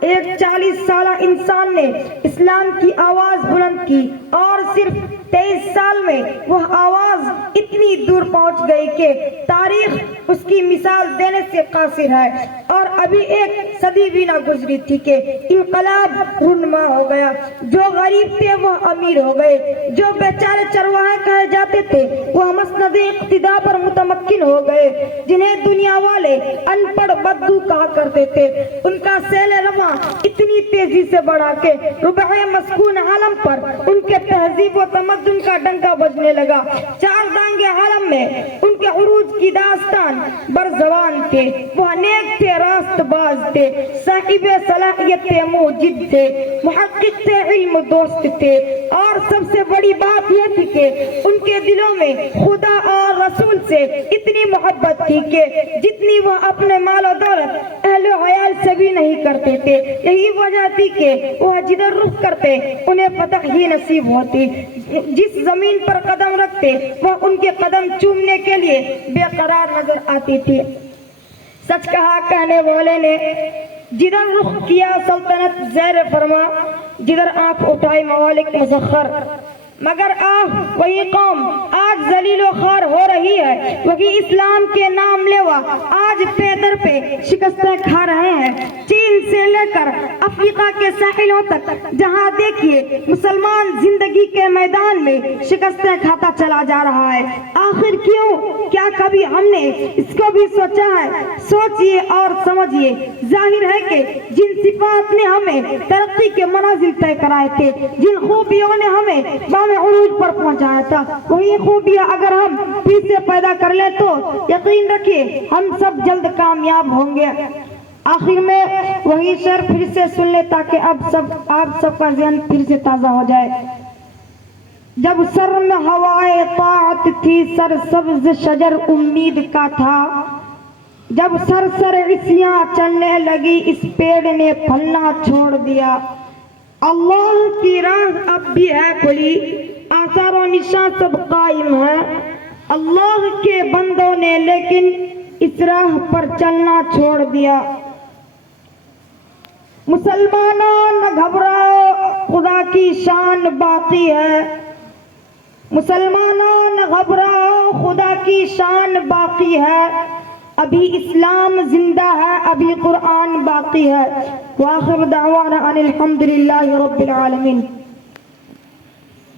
ایک 40 سالہ انسان نے اسلام کی آواز بلند کی اور صرف 23 سال میں وہ آواز اتنی دور پہنچ گئی کہ تاریخ اس کی مثال دینے سے قاصر ہے، اور ابھی ایک صدی بھی نہ گزری تھی کہ انقلاب رونما ہو گیا۔ جو غریب تھے وہ امیر ہو گئے، جو بیچارے چرواہے کہے جاتے تھے وہ مسند اقتداء پر متمکن ہو گئے، جنہیں دنیا والے ان پڑھ بدو کہا کرتے تھے ان کا سیل رواں اتنی تیزی سے بڑھا کہ ربع مسکون عالم پر ان کے تہذیب و تمدن کا ڈنکا بجنے لگا۔ چار دانگے عالم میں ان کے عروج کی داستان برزبان تھے، وہ نیک تھے، راست باز تھے، صاحب صلاحیت تھے، موجد تھے، محقق تھے، علم دوست تھے، اور سب سے بڑی بات یہ تھی کہ ان کے دلوں میں خدا اور رسول سے اتنی محبت تھی کہ جتنی وہ اپنے مال و دولت اہل و عیال سے بھی نہیں کرتے تھے۔ یہی وجہ تھی کہ وہ جدھر رخ کرتے انہیں فتح ہی نصیب ہوتی، جس زمین پر قدم رکھتے وہ ان کے قدم چومنے کے لیے بے قرار نظر آتی تھی۔ سچ کہا کہنے والے نے، جدھر رخ کیا سلطنت زیر فرما، جدھر آنکھ اٹھائی ممالک مسخر، مگر وہی قوم آج ذلیل و خوار ہو رہی ہے، وہی اسلام کے نام لیوا آج پے در پہ شکستیں کھا رہے ہیں۔ چین سے لے کر افریقہ کے ساحلوں تک جہاں دیکھیے مسلمان زندگی کے میدان میں شکستیں کھاتا چلا جا رہا ہے۔ آخر کیوں؟ کیا کبھی ہم نے اس کو بھی سوچا ہے؟ سوچئے اور سمجھئے۔ ظاہر ہے کہ جن صفات نے ہمیں ترقی کے منازل طے کرائے تھے، جن خوبیوں نے ہمیں عروج پر پہنچایا تھا، وہی خوبیاں اگر ہم پھر سے پیدا کر لیں تو یقین رکھیے ہم سب جلد کامیاب ہوں گے۔ آخر میں وہی شعر پھر سے سن لیں تاکہ آپ سب کا ذہن پھر سے تازہ ہو جائے۔ جب سر میں ہوائے طاعت تھی، سر سبز شجر امید کا تھا، جب سر عصیاں چلنے لگی، اس پیڑ نے پھلنا چھوڑ دیا۔ اللہ کی راہ اب بھی ہے کھلی، آثار و نشان سب قائم ہے، اللہ کے بندوں نے لیکن اس راہ پر چلنا چھوڑ دیا۔ مسلمانوں نہ گھبراؤ، خدا کی شان باقی ہے، مسلمانوں نہ گھبراؤ، خدا کی شان باقی ہے، ابھی اسلام زندہ ہے، ابھی قرآن باقی ہے۔ وآخر دعوانا ان الحمد للہ رب العالمین۔